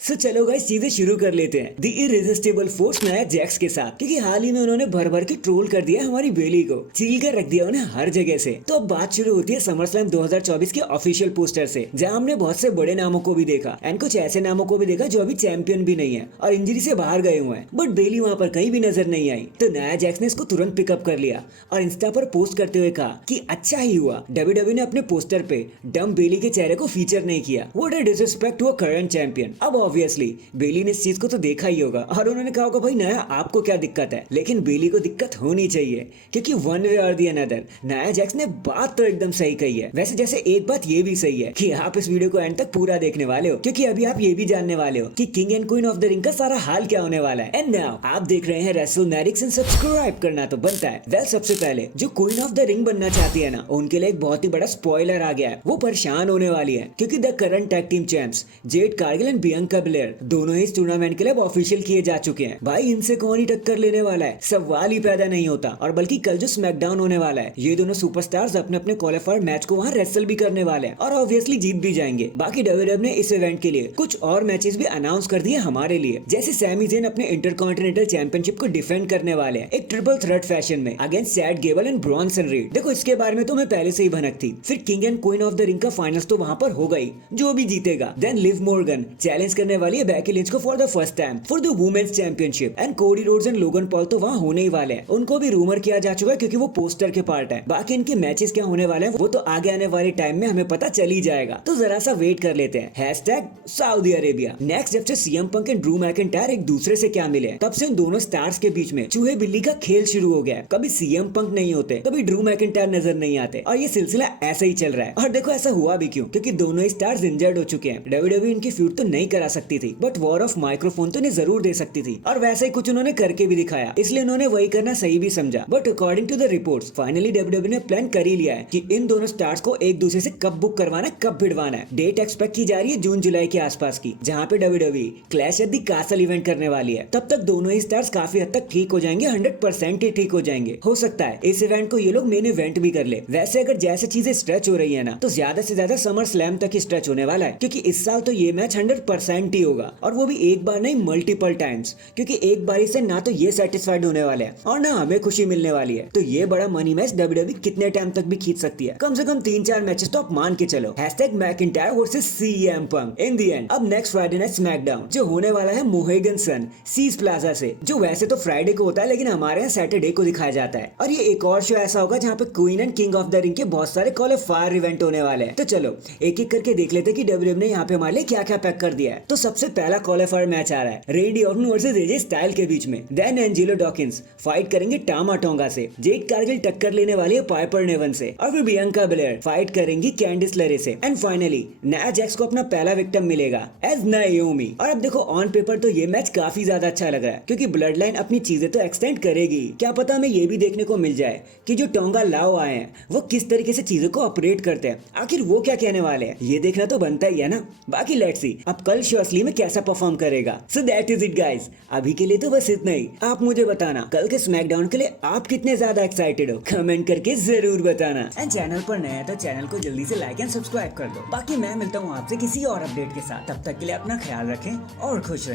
चलो गाइस चीजें शुरू कर लेते हैं। द इरेजिस्टिबल फोर्स नया जैक्स के साथ, क्योंकि हाल ही में उन्होंने भर भर के ट्रोल कर दिया हमारी बेली को, चील कर रख दिया उन्हें हर जगह से। तो अब बात शुरू होती है समरस्लैम 2024 के ऑफिशियल पोस्टर से, जहां हमने बहुत से बड़े नामों को भी देखा एंड कुछ ऐसे नामों को भी देखा जो अभी चैंपियन भी नहीं है और इंजरी से बाहर गए हुए हैं, बट बेली वहां पर कहीं भी नजर नहीं आई। तो नया जैक्स ने इसको तुरंत पिकअप कर लिया और इंस्टा पर पोस्ट करते हुए कहा कि अच्छा ही हुआ डब्ल्यूडब्ल्यूई ने अपने पोस्टर पे डम बेली के चेहरे को फीचर नहीं किया। What a disrespect to a current champion. अब ऑब्वियसली बेली ने इस चीज को तो देखा ही होगा और उन्होंने कहा होगा भाई नया आपको क्या दिक्कत है, लेकिन बेली को दिक्कत होनी चाहिए, क्योंकि वन वे और दी अनदर नया जैक्स ने बात तो एकदम सही कही है। वैसे जैसे एक बात ये भी सही है कि आप इस वीडियो को एंड तक पूरा देखने वाले हो, क्योंकि अभी आप ये भी जानने वाले हो कि king and queen of the ring का सारा हाल क्या होने वाला है। एंड नाउ आप देख रहे हैं रेसलमैनिक्स एंड सब्सक्राइब करना तो बनता है। वेल सबसे पहले जो क्वीन ऑफ द रिंग बनना चाहती है ना, उनके लिए एक बहुत ही बड़ा स्पॉइलर आ गया है। वो परेशान होने वाली है क्योंकि the current tag team champs Jade Cargill and Bianca Blair दोनों ही इस टूर्नामेंट के लिए ऑफिशियल किए जा चुके हैं। भाई इनसे कौन ही टक्कर लेने वाला है, सवाल ही पैदा नहीं होता। और बल्कि कल जो स्मैकडाउन होने वाला है, ये दोनों सुपरस्टार्स अपने अपने क्वालिफायर मैच को वहां रेसल भी करने वाले हैं और ऑब्वियसली जीत भी जाएंगे। बाकी डब्ल्यूडब्ल्यूई ने इस इवेंट के लिए कुछ और मैचेस भी अनाउंस कर दिए हमारे लिए, जैसे सैमी ज़ेन अपने इंटरकॉन्टिनेंटल चैंपियनशिप को डिफेंड करने वाले हैं एक ट्रिपल थ्रेट फैशन में against Chad Gable and Bronson read. देखो इसके बारे में तो मैं पहले से ही भनक थी। फिर king and queen of the ring का फाइनल्स तो वहां पर हो गई, जो भी जीतेगा। देन लिव मोर्गन चैलेंज करने वाली है बेकी लिंच को for the first time for the women's championship and Cody Rhodes and Logan Paul तो वहां होने ही वाले हैं। उनको भी रूमर किया जा चुका है क्योंकि वो पोस्टर के पार्ट है। बाकी इनके मैचेस क्या होने वाले हैं वो तो आगे आने वाले टाइम में हमें पता चल ही जाएगा, तो जरा सा वेट कर लेते हैं। Hashtag Saudi Arabia. नेक्स्ट जब से CM Punk and Drew McIntyre एक दूसरे से क्या मिले, तब से इन दोनों स्टार्स के बीच में चूहे बिल्ली का खेल शुरू हो गया है। कभी सीएम पंक नहीं होते, कभी ड्रू मैकिंटायर नजर नहीं आते और ये सिलसिला ऐसे ही चल रहा है। और देखो ऐसा हुआ भी क्यों, क्योंकि दोनों ही स्टार्स इंजर्ड हो चुके हैं। डब्ल्यूडब्ल्यूई इनकी फ्यूड तो नहीं करा सकती थी, बट वॉर ऑफ माइक्रोफोन तो इन्हें जरूर दे सकती थी और वैसे ही कुछ उन्होंने करके भी दिखाया, इसलिए उन्होंने वही करना सही भी समझा। But according to the reports finally WWE ने प्लान कर ही लिया है कि इन दोनों स्टार्स को एक दूसरे से कब बुक करवाना है, कब भिड़वाना है। डेट एक्सपेक्ट की जा रही है जून जुलाई के आसपास की, जहां पे WWE clash at the castle event करने वाली है। तब तक दोनों ही स्टार्स काफी हद तक ठीक हो जाएंगे, 100% ही ठीक हो जाएंगे। हो सकता है इस इवेंट को ये लोग मेन इवेंट भी कर ले। वैसे अगर जैसे चीजें स्ट्रेच हो रही है ना, तो ज्यादा से ज्यादा समर स्लैम तक ही स्ट्रेच होने वाला है, क्योंकि इस साल तो ये मैच 100% ही होगा और वो भी एक बार नहीं मल्टीपल टाइम्स, क्योंकि एक बारी से ना तो ये सेटिस्फाइड होने वाले हैं और ना हमें खुशी मिलने वाली है। तो ये बड़ा मनी मैच डब्ल्यूडब्ल्यूई कितने टाइम तक भी खींच सकती है, कम से कम 3-4 मैचेस तो आप मान के चलो। Hashtag McIntyre versus CM Punk in the end. अब नेक्स्ट फ्राइडे नाइट स्मैकडाउन जो होने वाला है मोहेगन सन सीज प्लाजा से, जो वैसे तो फ्राइडे को होता है लेकिन हमारे यहाँ सैटरडे को दिखाया जाता है। और ये एक और शो ऐसा होगा जहाँ पे queen and king of the ring के बहुत सारे क्वालिफायर इवेंट होने वाले हैं। तो चलो एक एक करके देख लेते हैं कि डब्ल्यूडब्ल्यूई ने यहाँ पे हमारे लिए क्या क्या पैक कर दिया है। तो सबसे पहला क्वालिफायर मैच आ रहा है रेंडी ऑर्टन वर्सेस एजे स्टाइल के बीच में। देन एंजेलो डॉकिंस फाइट करेंगे टामा टोंगा से। जेड कारगिल टक्कर लेने वाली है पाइपर नेवन से और फिर बियांका ब्लेयर फाइट करेंगी कैंडिस लेरे से। एंड फाइनली नया जैक्स को अपना पहला विक्टिम मिलेगा एज नाओमी। और अब देखो ऑन पेपर तो ये मैच काफी ज्यादा अच्छा लग रहा है, क्योंकि ब्लड लाइन अपनी चीजें तो एक्सटेंड करेगी। क्या पता हमें ये भी देखने को मिल जाए कि जो टोंगा लाओ आए हैं वो किस तरीके से चीजों को ऑपरेट करते हैं, आखिर वो क्या कहने वाले हैं, ये देखना तो बनता ही है ना। बाकी लेट्स सी अब कल शो असली में कैसा परफॉर्म करेगा। So that is it guys, अभी के लिए तो बस इतना ही। आप मुझे बताना कल के स्मैकडाउन के लिए आप कितने ज्यादा एक्साइटेड हो, कमेंट करके जरूर बताना। एंड चैनल पर नया है तो चैनल को जल्दी से लाइक एंड सब्सक्राइब कर दो। बाकी मैं मिलता हूँ आपसे किसी और अपडेट के साथ, तब तक के लिए अपना ख्याल रखें और खुश रहें।